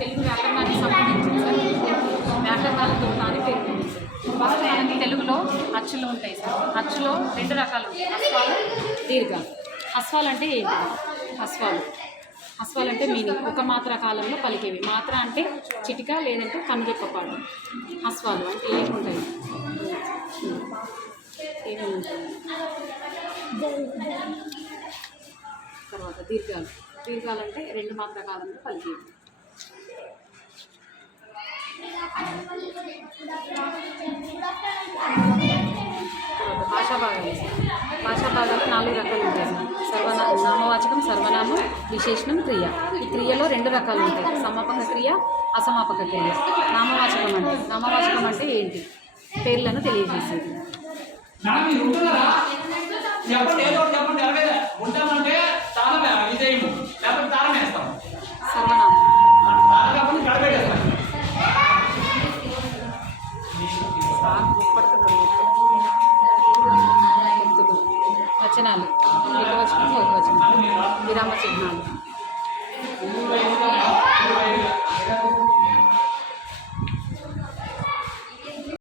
తెలుగు వ్యాకరణానికి సంబంధించిన సార్ వ్యాకరణాలతో అని పేరు. ఫస్ట్ మనకి తెలుగులో అచ్చులు ఉంటాయి సార్. అచ్చులో 2 రకాలు ఉంటాయి, అస్వాలు, దీర్ఘాలు. అస్వాలు అంటే ఏంటి? అస్వాలు అంటే మీనింగ్ ఒక మాత్ర కాలంలో పలికేవి. మాత్ర అంటే చిటిక లేదంటే కనుదెప్పపాటు. అస్వాలు అంటే ఏముంటాయి? తర్వాత దీర్ఘాలు అంటే 2 మాత్ర కాలంలో పలికేవి. తర్వాత భాషా భాగాలు 4 రకాలు ఉంటాయి. నామవాచకం, సర్వనామం, విశేషణం, క్రియ. ఈ క్రియలో 2 రకాలు ఉంటాయి, సమాపక క్రియ, అసమాపక క్రియ. నామవాచకం అంటే ఏంటి? పేర్లను తెలియజేసేది. సర్వనామం వచనాలు, ఏకవచనం, బహువచనం, విరామ చిహ్నాలు.